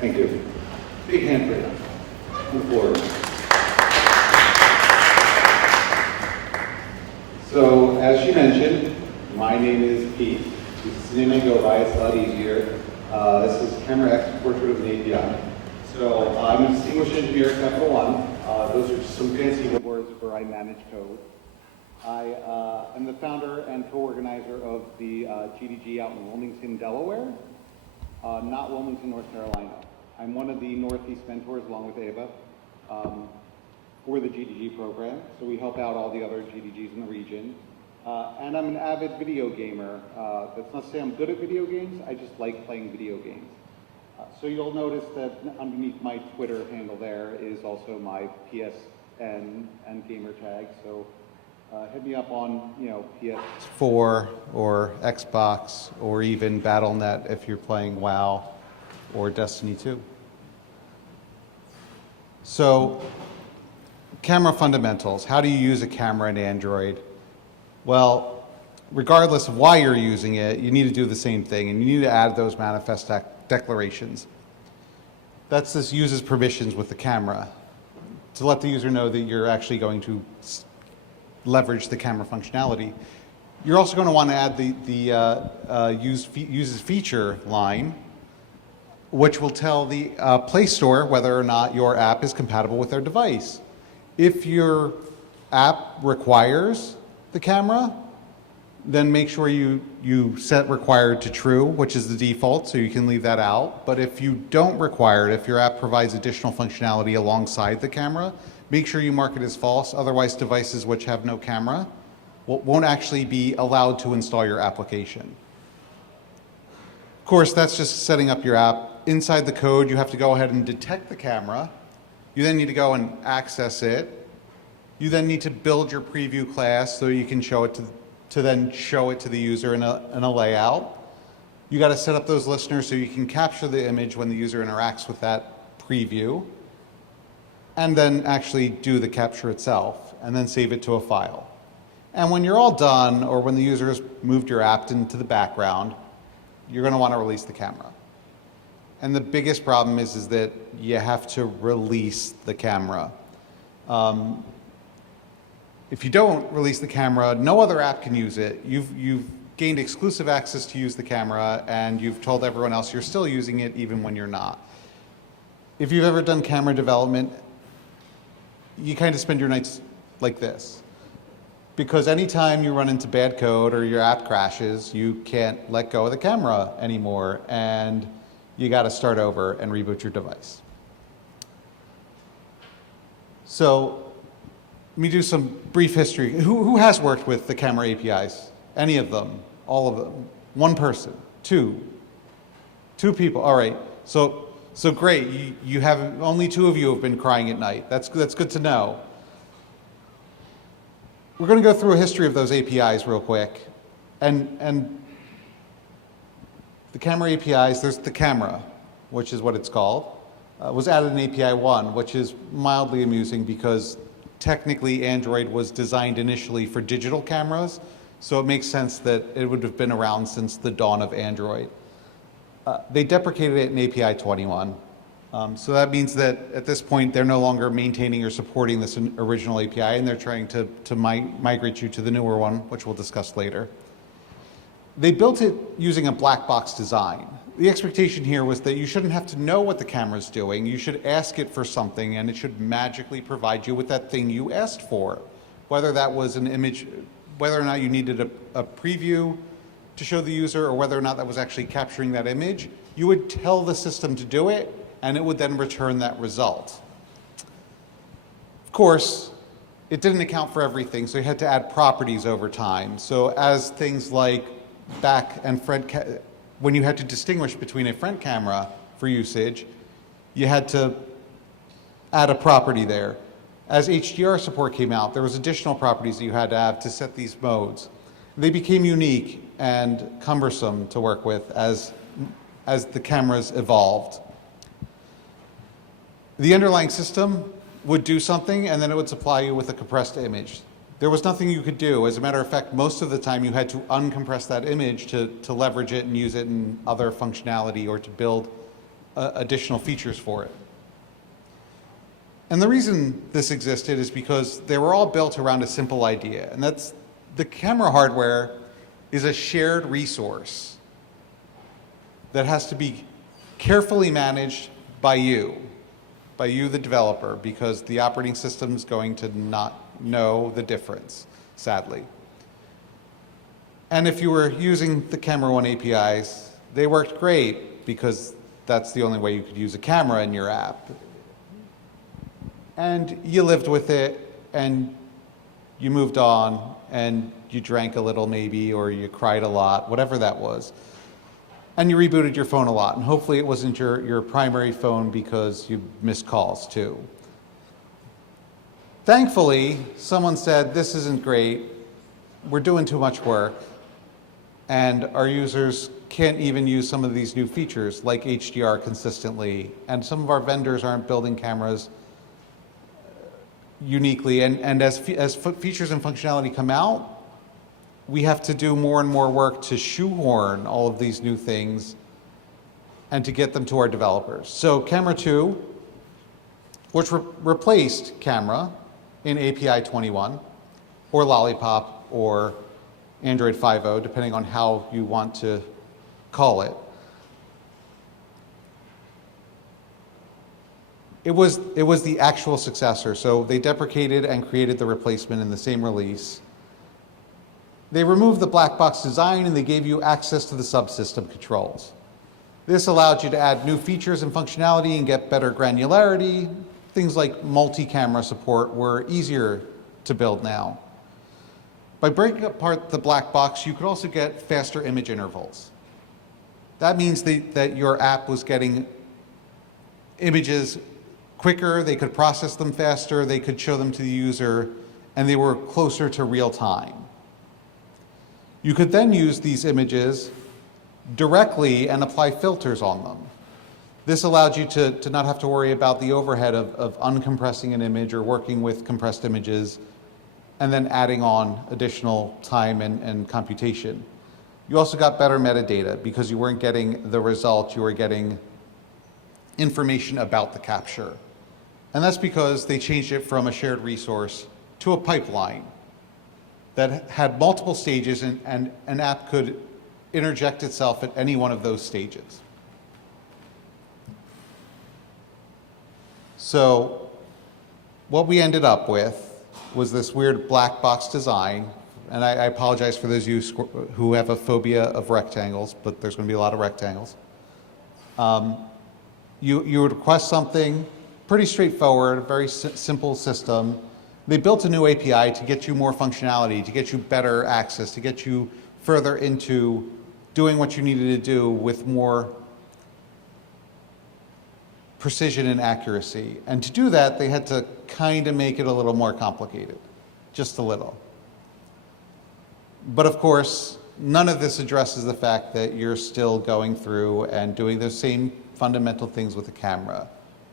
Thank you. Big hand for them on the floor. So, as she mentioned, my name is Pete. This is the name I go by, it's a lot easier. This is CameraX, Portrait of an API. So, I'm a distinguished engineer at Capital One. Those are just some fancy words for I manage code. I am the founder and co-organizer of the GDG out in Wilmington, Delaware, not Wilmington, North Carolina. I'm one of the Northeast mentors, along with Ava, for the GDG program. So we help out all the other GDGs in the region. And I'm an avid video gamer. That's not to say I'm good at video games, I just like playing video games. So you'll notice that underneath my Twitter handle there is also my PSN and gamer tag. So hit me up on, PS4 or Xbox or even Battle.net if you're playing WoW or Destiny 2. So, camera fundamentals. How do you use a camera in Android? Well, regardless of why you're using it, you need to do the same thing, and you need to add those manifest declarations. That's this uses permissions with the camera to let the user know that you're actually going to leverage the camera functionality. You're also going to want to add the uses feature line, which will tell the Play Store whether or not your app is compatible with their device. If your app requires the camera, then make sure you set required to true, which is the default, so you can leave that out. But if you don't require it, if your app provides additional functionality alongside the camera, make sure you mark it as false. Otherwise, devices which have no camera won't actually be allowed to install your application. Of course, that's just setting up your app. Inside the code, you have to go ahead and detect the camera. You then need to go and access it. You then need to build your preview class so you can show it to then show it to the user in a layout. You got to set up those listeners so you can capture the image when the user interacts with that preview, and then actually do the capture itself, and then save it to a file. And when you're all done, or when the user has moved your app into the background, you're going to want to release the camera. And the biggest problem is that you have to release the camera. If you don't release the camera, no other app can use it. You've gained exclusive access to use the camera, and you've told everyone else you're still using it even when you're not. If you've ever done camera development, you kind of spend your nights like this. Because anytime you run into bad code or your app crashes, you can't let go of the camera anymore, and you got to start over and reboot your device. So let me do some brief history. Who has worked with the camera APIs? Any of them? All of them? One person? Two people. All right. So great. You have only two of you have been crying at night. That's good to know. We're going to go through a history of those APIs real quick. And the camera APIs, there's the camera, which is what it's called, was added in API 1, which is mildly amusing because technically Android was designed initially for digital cameras, so it makes sense that it would have been around since the dawn of Android. They deprecated it in API 21. So that means that at this point they're no longer maintaining or supporting this original API, and they're trying to migrate you to the newer one, which we'll discuss later. They built it using a black box design. The expectation here was that you shouldn't have to know what the camera's doing. You should ask it for something, and it should magically provide you with that thing you asked for. Whether that was an image, whether or not you needed a preview to show the user, or whether or not that was actually capturing that image, you would tell the system to do it, and it would then return that result. Of course, it didn't account for everything, so you had to add properties over time. So as things like back and front, when you had to distinguish between a front camera for usage, you had to add a property there. As HDR support came out, there was additional properties that you had to have to set these modes. They became unique and cumbersome to work with as the cameras evolved. The underlying system would do something, and then it would supply you with a compressed image. There was nothing you could do. As a matter of fact, most of the time you had to uncompress that image to leverage it and use it in other functionality or to build additional features for it. And the reason this existed is because they were all built around a simple idea, and that's the camera hardware is a shared resource that has to be carefully managed by you, the developer, because the operating system is going to not know the difference, sadly. And if you were using the Camera One APIs, they worked great because that's the only way you could use a camera in your app. And you lived with it, and you moved on, and you drank a little maybe, or you cried a lot, whatever that was. And you rebooted your phone a lot, and hopefully it wasn't your primary phone because you missed calls too. Thankfully, someone said, this isn't great, we're doing too much work, and our users can't even use some of these new features like HDR consistently, and some of our vendors aren't building cameras uniquely, and as features and functionality come out, we have to do more and more work to shoehorn all of these new things and to get them to our developers. So Camera 2, which replaced Camera in API 21, or Lollipop, or Android 5.0, depending on how you want to call it. It was the actual successor, so they deprecated and created the replacement in the same release. They removed the black box design and they gave you access to the subsystem controls. This allowed you to add new features and functionality and get better granularity. Things like multi-camera support were easier to build now. By breaking apart the black box, you could also get faster image intervals. That means that your app was getting images quicker, they could process them faster, they could show them to the user, and they were closer to real time. You could then use these images directly and apply filters on them. This allowed you to not have to worry about the overhead of uncompressing an image or working with compressed images and then adding on additional time and computation. You also got better metadata because you weren't getting the result, you were getting information about the capture. And that's because they changed it from a shared resource to a pipeline that had multiple stages, and an app could interject itself at any one of those stages. So what we ended up with was this weird black box design, and I apologize for those of you who have a phobia of rectangles, but there's going to be a lot of rectangles. You would request something, pretty straightforward, very simple system. They built a new API to get you more functionality, to get you better access, to get you further into doing what you needed to do with more precision and accuracy. And to do that, they had to kind of make it a little more complicated, just a little. But of course, none of this addresses the fact that you're still going through and doing those same fundamental things with the camera.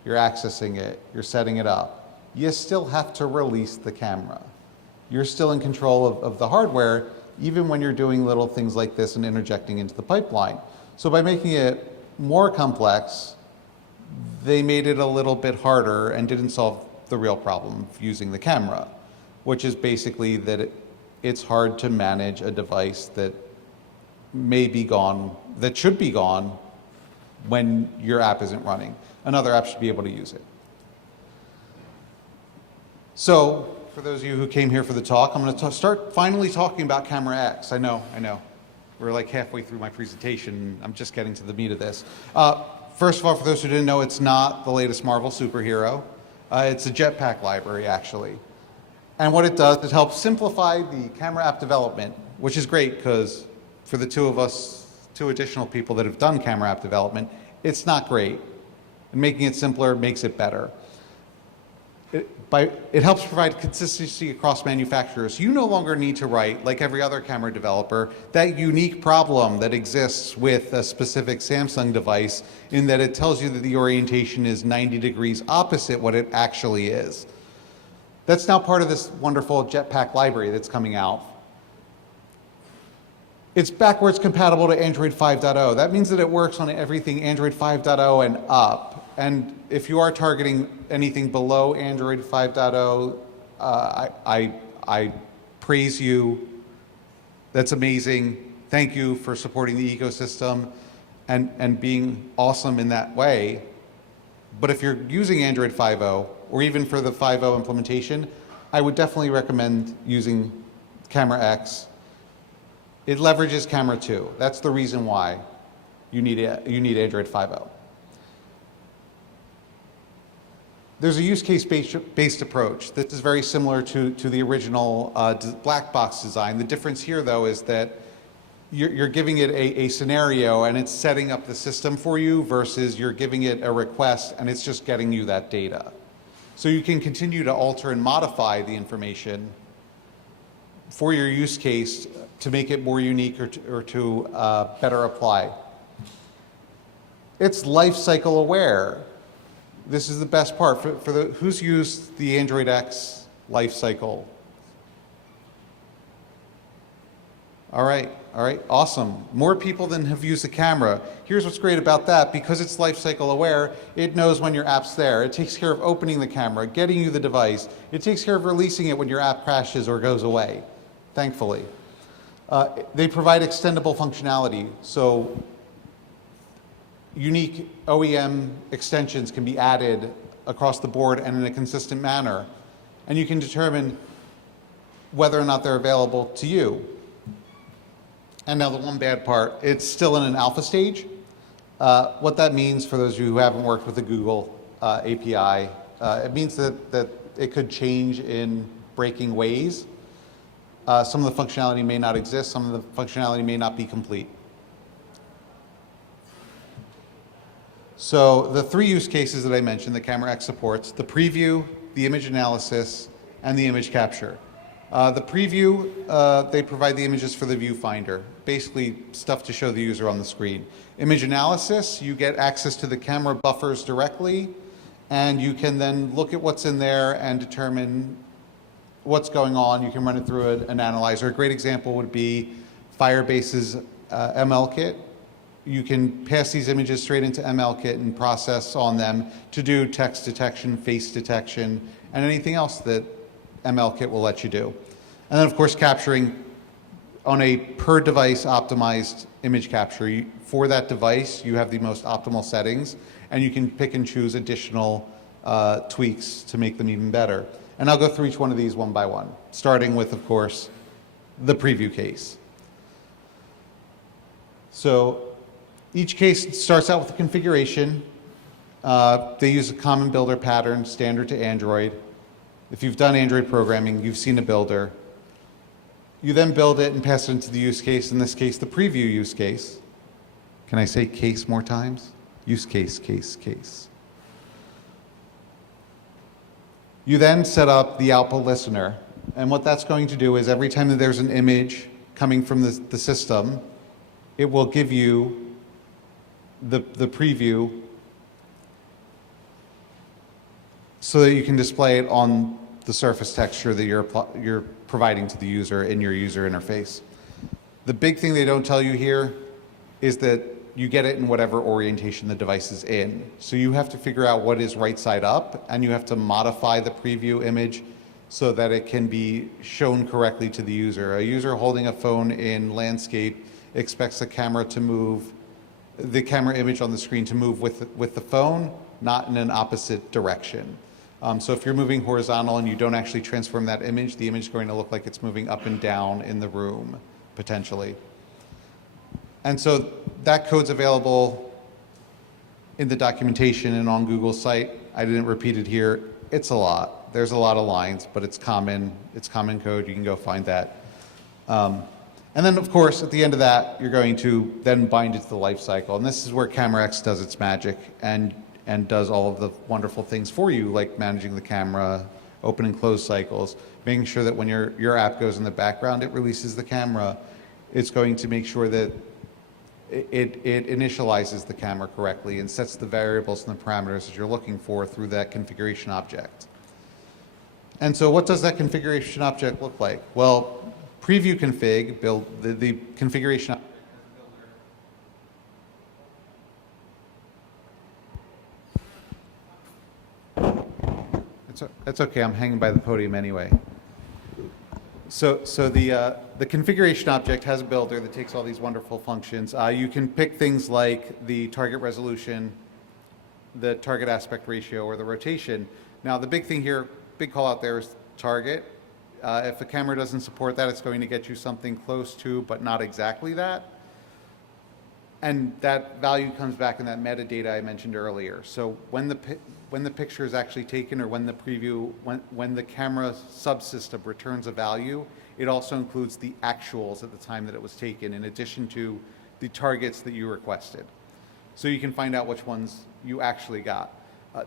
You're accessing it, you're setting it up. You still have to release the camera. You're still in control of the hardware, even when you're doing little things like this and interjecting into the pipeline. So by making it more complex, they made it a little bit harder and didn't solve the real problem of using the camera, which is basically that it's hard to manage a device that may be gone, that should be gone when your app isn't running. Another app should be able to use it. So, for those of you who came here for the talk, I'm going to start finally talking about CameraX. I know. We're like halfway through my presentation. I'm just getting to the meat of this. First of all, for those who didn't know, it's not the latest Marvel superhero. It's a jetpack library, actually. And what it does, it helps simplify the camera app development, which is great because for the two additional people that have done camera app development, it's not great. And making it simpler makes it better. It helps provide consistency across manufacturers. You no longer need to write, like every other camera developer, that unique problem that exists with a specific Samsung device in that it tells you that the orientation is 90 degrees opposite what it actually is. That's now part of this wonderful Jetpack library that's coming out. It's backwards compatible to Android 5.0. That means that it works on everything Android 5.0 and up. And if you are targeting anything below Android 5.0, I praise you. That's amazing. Thank you for supporting the ecosystem and being awesome in that way. But if you're using Android 5.0, or even for the 5.0 implementation, I would definitely recommend using CameraX. It leverages Camera 2. That's the reason why you need Android 5.0. There's a use case based approach. This is very similar to the original black box design. The difference here, though, is that you're giving it a scenario and it's setting up the system for you versus you're giving it a request and it's just getting you that data. So you can continue to alter and modify the information for your use case to make it more unique or to better apply. It's life cycle aware. This is the best part. Who's used the Android X life cycle? All right, awesome. More people than have used the camera. Here's what's great about that. Because it's life cycle aware, it knows when your app's there. It takes care of opening the camera, getting you the device. It takes care of releasing it when your app crashes or goes away, thankfully. They provide extendable functionality, so unique OEM extensions can be added across the board and in a consistent manner. And you can determine whether or not they're available to you. And now the one bad part, it's still in an alpha stage. What that means for those of you who haven't worked with the Google API, it means that it could change in breaking ways. Some of the functionality may not exist, some of the functionality may not be complete. So the three use cases that I mentioned that CameraX supports, the preview, the image analysis, and the image capture. The preview, they provide the images for the viewfinder, basically stuff to show the user on the screen. Image analysis, you get access to the camera buffers directly, and you can then look at what's in there and determine what's going on. You can run it through an analyzer. A great example would be Firebase's ML kit. You can pass these images straight into ML kit and process on them to do text detection, face detection, and anything else that ML kit will let you do. And then, of course, capturing on a per device optimized image capture. For that device, you have the most optimal settings, and you can pick and choose additional tweaks to make them even better. And I'll go through each one of these one by one, starting with, of course, the preview case. So each case starts out with a configuration. They use a common builder pattern, standard to Android. If you've done Android programming, you've seen a builder. You then build it and pass it into the use case, in this case, the preview use case. Can I say case more times? Use case, case, case. You then set up the output listener. And what that's going to do is every time that there's an image coming from the system, it will give you the preview so that you can display it on the surface texture that you're providing to the user in your user interface. The big thing they don't tell you here is that you get it in whatever orientation the device is in. So you have to figure out what is right side up, and you have to modify the preview image so that it can be shown correctly to the user. A user holding a phone in landscape expects the camera to move, the camera image on the screen to move with the phone, not in an opposite direction. So if you're moving horizontal and you don't actually transform that image, the image is going to look like it's moving up and down in the room, potentially. And so that code's available in the documentation and on Google's site. I didn't repeat it here. It's a lot. There's a lot of lines, but it's common code. You can go find that. And then, of course, at the end of that, you're going to then bind it to the life cycle. And this is where CameraX does its magic and does all of the wonderful things for you, like managing the camera, open and close cycles, making sure that when your app goes in the background, it releases the camera. It's going to make sure that it initializes the camera correctly and sets the variables and the parameters that you're looking for through that configuration object. And so what does that configuration object look like? Well, preview config, build the configuration. That's okay, I'm hanging by the podium anyway. So the configuration object has a builder that takes all these wonderful functions. You can pick things like the target resolution, the target aspect ratio, or the rotation. Now the big thing here, big call out there is target. If the camera doesn't support that, it's going to get you something close to, but not exactly that. And that value comes back in that metadata I mentioned earlier. So when the picture is actually taken, or when the preview, when the camera subsystem returns a value, it also includes the actuals at the time that it was taken, in addition to the targets that you requested. So you can find out which ones you actually got.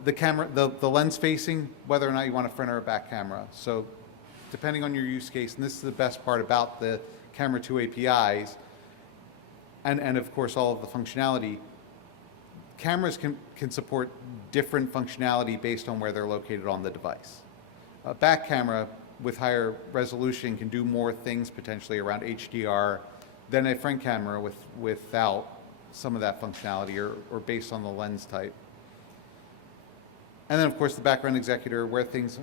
The lens facing, whether or not you want a front or a back camera. So depending on your use case, and this is the best part about the Camera 2 APIs, and of course all of the functionality, cameras can support different functionality based on where they're located on the device. A back camera with higher resolution can do more things potentially around HDR than a front camera without some of that functionality, or based on the lens type. And then of course the background executor, where things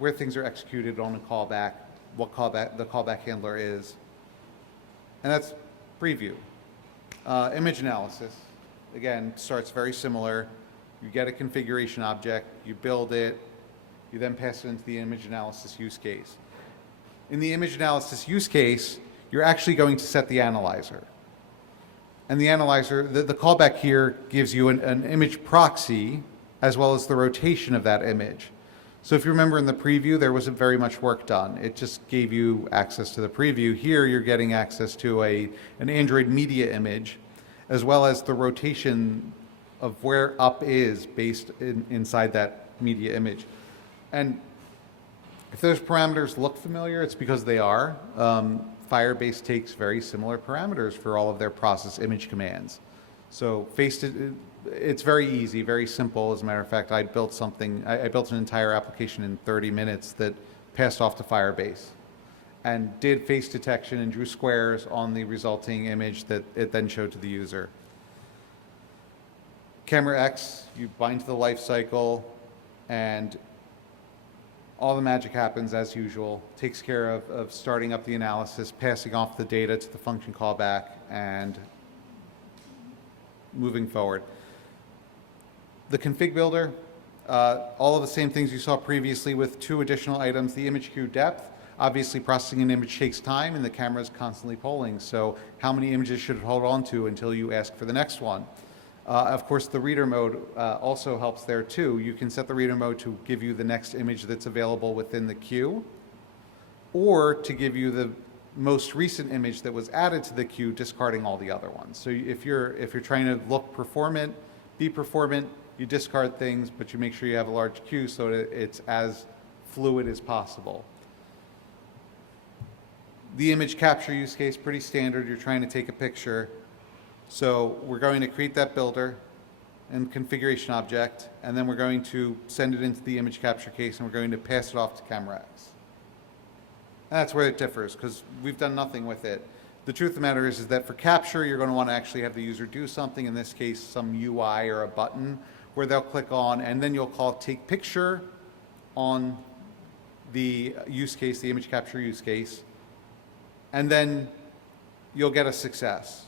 are executed on a callback, what the callback handler is. And that's preview. Image analysis, again, starts very similar. You get a configuration object, you build it, you then pass it into the image analysis use case. In the image analysis use case, you're actually going to set the analyzer. And the analyzer, the callback here gives you an image proxy as well as the rotation of that image. So if you remember in the preview, there wasn't very much work done. It just gave you access to the preview. Here you're getting access to an Android media image, as well as the rotation of where up is based inside that media image. And if those parameters look familiar, it's because they are. Firebase takes very similar parameters for all of their process image commands. So it's very easy, very simple. As a matter of fact, I built an entire application in 30 minutes that passed off to Firebase and did face detection and drew squares on the resulting image that it then showed to the user. CameraX, you bind to the life cycle, and all the magic happens as usual. Takes care of starting up the analysis, passing off the data to the function callback, and moving forward. The config builder, all of the same things you saw previously with 2 additional items. The image queue depth, obviously processing an image takes time and the camera is constantly polling. So how many images should it hold on to until you ask for the next one? Of course, the reader mode also helps there too. You can set the reader mode to give you the next image that's available within the queue, or to give you the most recent image that was added to the queue, discarding all the other ones. So if you're trying to look performant, be performant, you discard things, but you make sure you have a large queue so that it's as fluid as possible. The image capture use case, pretty standard. You're trying to take a picture. So we're going to create that builder and configuration object, and then we're going to send it into the image capture case, and we're going to pass it off to CameraX. And that's where it differs, because we've done nothing with it. The truth of the matter is that for capture, you're going to want to actually have the user do something, in this case, some UI or a button, where they'll click on, and then you'll call take picture on the use case, the image capture use case, and then you'll get a success.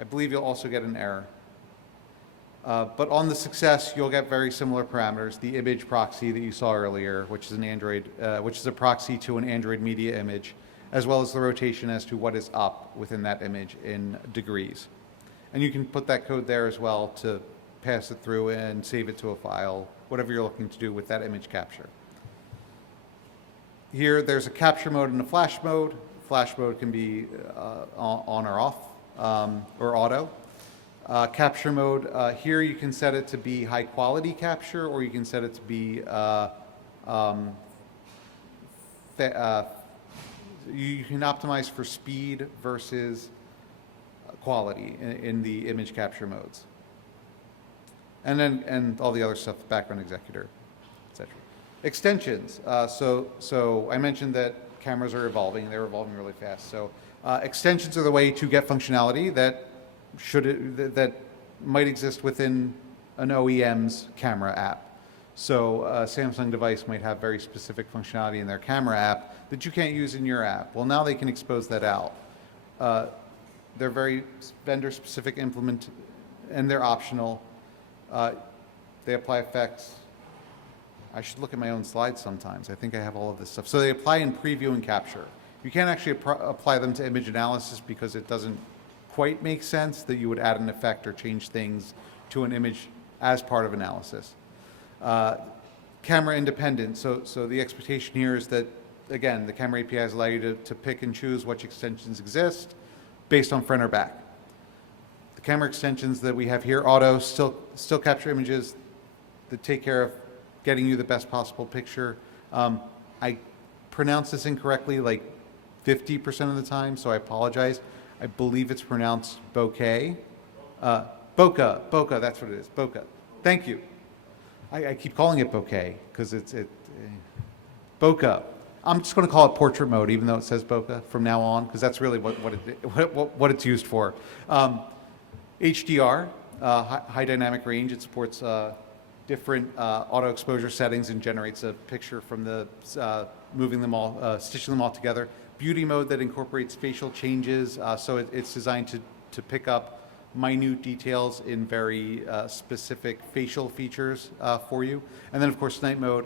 I believe you'll also get an error. But on the success, you'll get very similar parameters. The image proxy that you saw earlier, which is a proxy to an Android media image, as well as the rotation as to what is up within that image in degrees. And you can put that code there as well to pass it through and save it to a file, whatever you're looking to do with that image capture. Here, there's a capture mode and a flash mode. Flash mode can be on or off, or auto. Capture mode, here you can set it to be high quality capture, or you can set it to be, you can optimize for speed versus quality in the image capture modes. And all the other stuff, background executor, etc. Extensions. So I mentioned that cameras are evolving. They're evolving really fast. So extensions are the way to get functionality that might exist within an OEM's camera app. So a Samsung device might have very specific functionality in their camera app that you can't use in your app. Well, now they can expose that out. They're very vendor-specific and they're optional. They apply effects. I should look at my own slides sometimes. I think I have all of this stuff. So they apply in preview and capture. You can't actually apply them to image analysis because it doesn't quite make sense that you would add an effect or change things to an image as part of analysis. Camera independent. So the expectation here is that, again, the camera APIs allow you to pick and choose which extensions exist based on front or back. The camera extensions that we have here, auto, still capture images that take care of getting you the best possible picture. I pronounce this incorrectly like 50% of the time, so I apologize. I believe it's pronounced bokeh. Bokeh, that's what it is, bokeh. Thank you. I keep calling it bokeh because it's bokeh. I'm just going to call it portrait mode, even though it says bokeh from now on, because that's really what it's used for. HDR, high dynamic range. It supports different auto exposure settings and generates a picture from the moving them all, stitching them all together. Beauty mode that incorporates facial changes, so it's designed to pick up minute details in very specific facial features for you. And then, of course, night mode,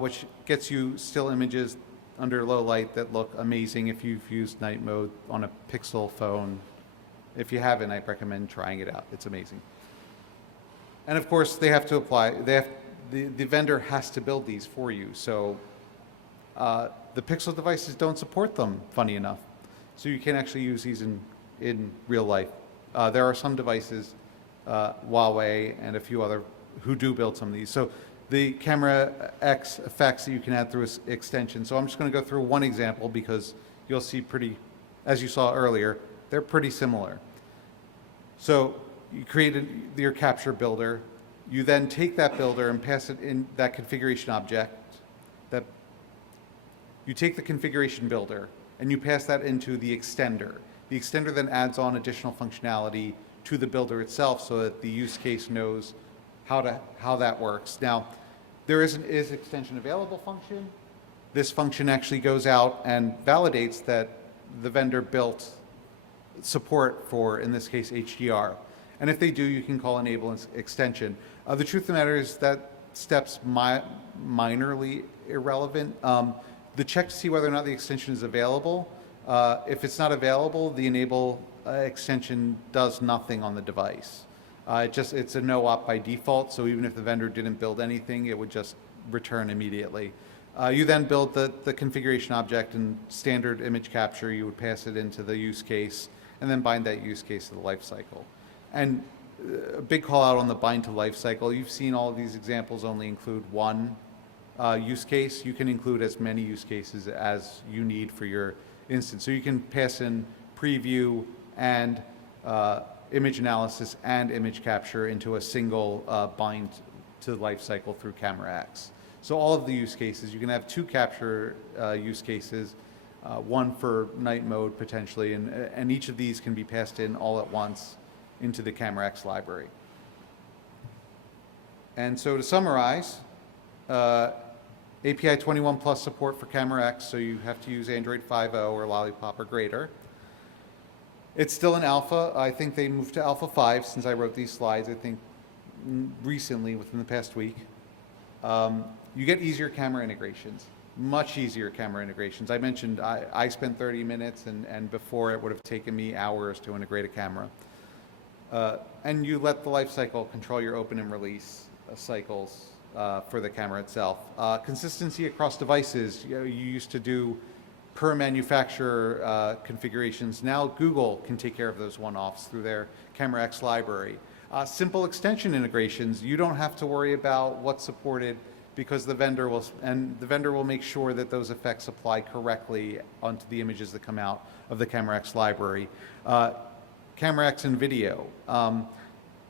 which gets you still images under low light that look amazing if you've used night mode on a Pixel phone. If you haven't, I recommend trying it out. It's amazing. And of course, they have to apply. The vendor has to build these for you. So the Pixel devices don't support them, funny enough. So you can actually use these in real life. There are some devices, Huawei and a few other, who do build some of these. So the CameraX effects that you can add through extension. So I'm just going to go through one example because you'll see as you saw earlier, they're pretty similar. So you created your capture builder. You then take that builder and pass it in that configuration object. You take the configuration builder and you pass that into the extender. The extender then adds on additional functionality to the builder itself so that the use case knows how that works. Now, there is an is extension available function. This function actually goes out and validates that the vendor built support for, in this case, HDR. And if they do, you can call enable extension. The truth of the matter is that step's minorly irrelevant. The check to see whether or not the extension is available. If it's not available, the enable extension does nothing on the device. It's a no op by default, so even if the vendor didn't build anything, it would just return immediately. You then build the configuration object and standard image capture. You would pass it into the use case and then bind that use case to the life cycle. And a big call out on the bind to life cycle. You've seen all of these examples only include one use case. You can include as many use cases as you need for your instance. So you can pass in preview and image analysis and image capture into a single bind to the life cycle through CameraX. So all of the use cases, you can have two capture use cases, one for night mode potentially, and each of these can be passed in all at once into the CameraX library. And so to summarize, API 21 plus support for CameraX, so you have to use Android 5.0 or Lollipop or greater. It's still in alpha. I think they moved to alpha 5 since I wrote these slides, I think recently, within the past week. You get easier camera integrations, much easier camera integrations. I mentioned I spent 30 minutes, and before it would have taken me hours to integrate a camera. And you let the life cycle control your open and release cycles for the camera itself. Consistency across devices. You used to do per manufacturer configurations. Now Google can take care of those one-offs through their CameraX library. Simple extension integrations. You don't have to worry about what's supported because the vendor will make sure that those effects apply correctly onto the images that come out of the CameraX library. CameraX and video.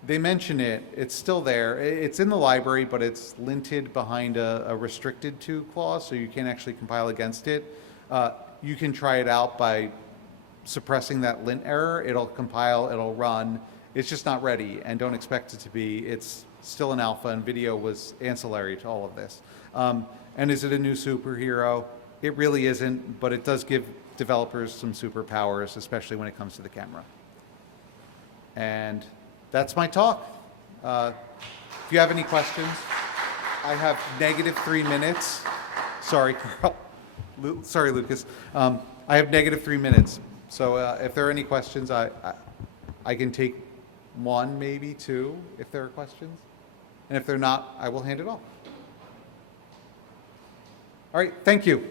They mention it, it's still there. It's in the library, but it's linted behind a restricted to clause, so you can't actually compile against it. You can try it out by suppressing that lint error. It'll compile, it'll run. It's just not ready, and don't expect it to be. It's still an alpha, and video was ancillary to all of this. And is it a new superhero? It really isn't, but it does give developers some superpowers, especially when it comes to the camera. And that's my talk. If you have any questions, I have -3 minutes. Sorry, Carl. Sorry, Lucas. I have -3 minutes. So if there are any questions, I can take 1, maybe 2, if there are questions. And if they're not, I will hand it off. All right, thank you.